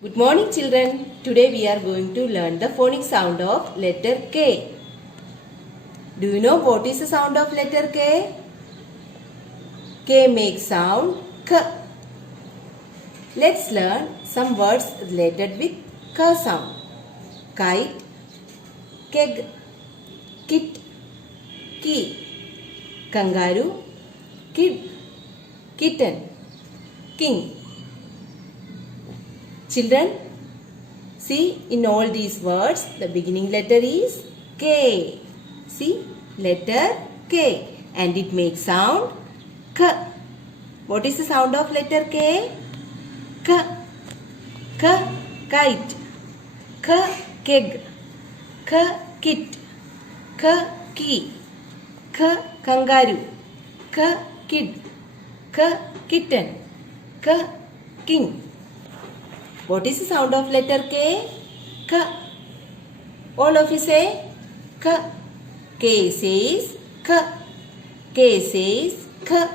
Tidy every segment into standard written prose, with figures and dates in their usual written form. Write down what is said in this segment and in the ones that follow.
Good morning children. Today we are going to learn the phonic sound of letter K. Do you know what is the sound of letter K? K makes sound K. Let's learn some words related with K sound. Kite, keg, kit, key, kangaroo, kid, kitten, king. Children, see in all these words the beginning letter is K. See, letter K and it makes sound K. What is the sound of letter K? K. K, kite. K, keg. K, kit. K, key. K, kangaroo. K, kid. K, kitten. K, king. What is the sound of letter K? K. All of you say K. K says K. K says K.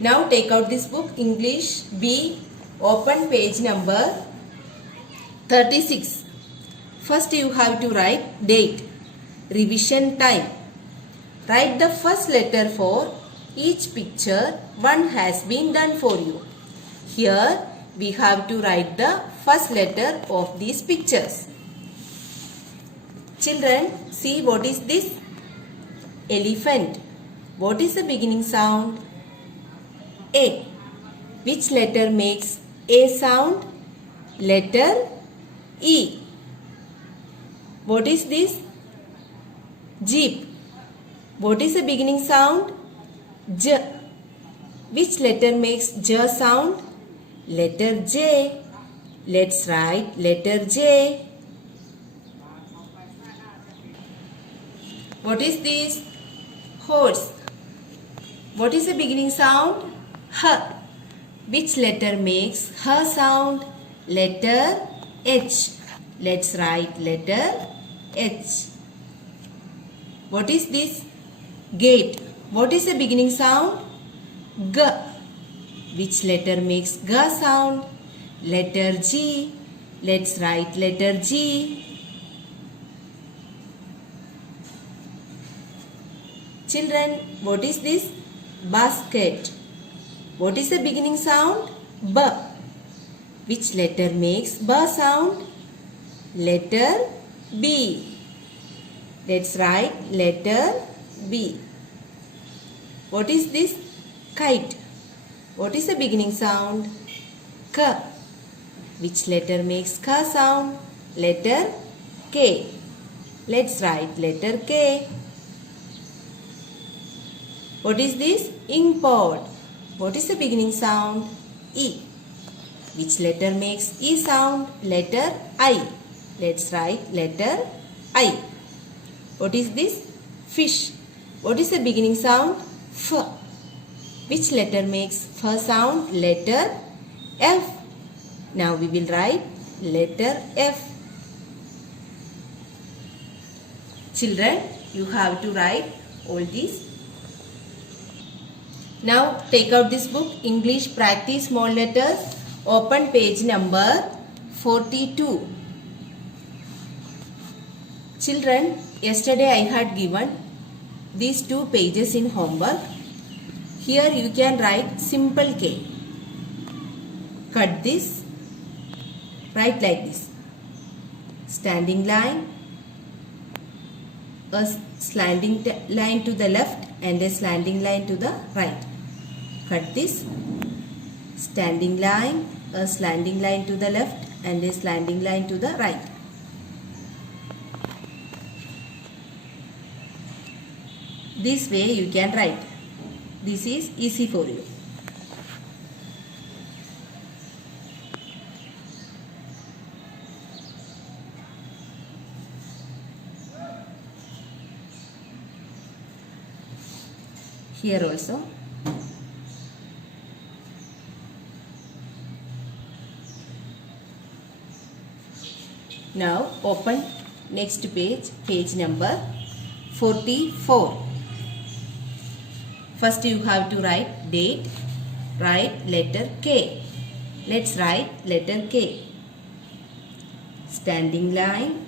Now take out this book English B. Open page number 36. First you have to write date. Revision time. Write the first letter for each picture one has been done for you. Here we have to write the first letter of these pictures. Children, see what is this? Elephant. What is the beginning sound? A. Which letter makes A sound? Letter E. What is this? Jeep. What is the beginning sound? J. Which letter makes J sound? Letter J. Let's write letter J. What is this? Horse. What is the beginning sound? H. Which letter makes H sound? Letter H. Let's write letter H. What is this? Gate. What is the beginning sound? G. Which letter makes G sound? Letter G. Let's write letter G. Children, what is this? Basket. What is the beginning sound? B. Which letter makes B sound? Letter B. Let's write letter B. What is this? Kite. What is the beginning sound? K. Which letter makes K sound? Letter K. Let's write letter K. What is this? Ink pot. What is the beginning sound? E. Which letter makes E sound? Letter I. Let's write letter I. What is this? Fish. What is the beginning sound? F. Which letter makes F sound? Letter F. Now we will write letter F. Children, you have to write all these. Now take out this book English Practice Small Letters. Open page number 42. Children, yesterday I had given these 2 pages in homework. Here you can write simple K. Cut this. Write like this. Standing line. A slanting line to the left and a slanting line to the right. Cut this. Standing line. A slanting line to the left and a slanting line to the right. This way you can write. This is easy for you. Here also. Now open next page, page number 44. First you have to write date, write letter K. Let's write letter K. Standing line,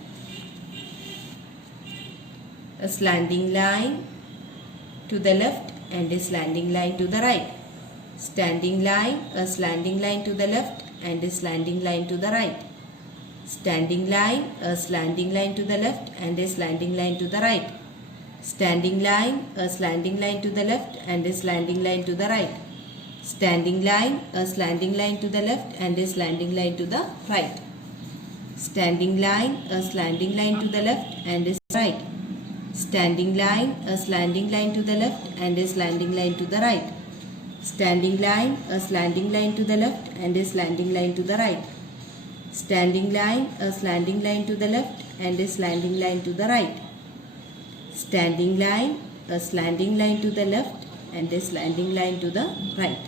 a slanting line to the left and a slanting line to the right. Standing line, a slanting line to the left and a slanting line to the right. Standing line, a slanting line to the left and a slanting line to the right. Standing line, a slanting line to the left and a slanting line to the right. Standing line, a slanting line to the left and a slanting line to the right. Standing line, a slanting line to the left and a right. Standing line, a slanting line to the left and a slanting line to the right. Standing line, a slanting line to the left and a slanting line to the right. Standing line, a slanting line to the left and a slanting line to the right. Standing line, a slanting line to the left and a slanting line to the right.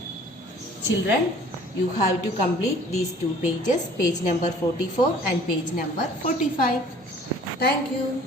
Children, you have to complete these two pages, page number 44 and page number 45. Thank you.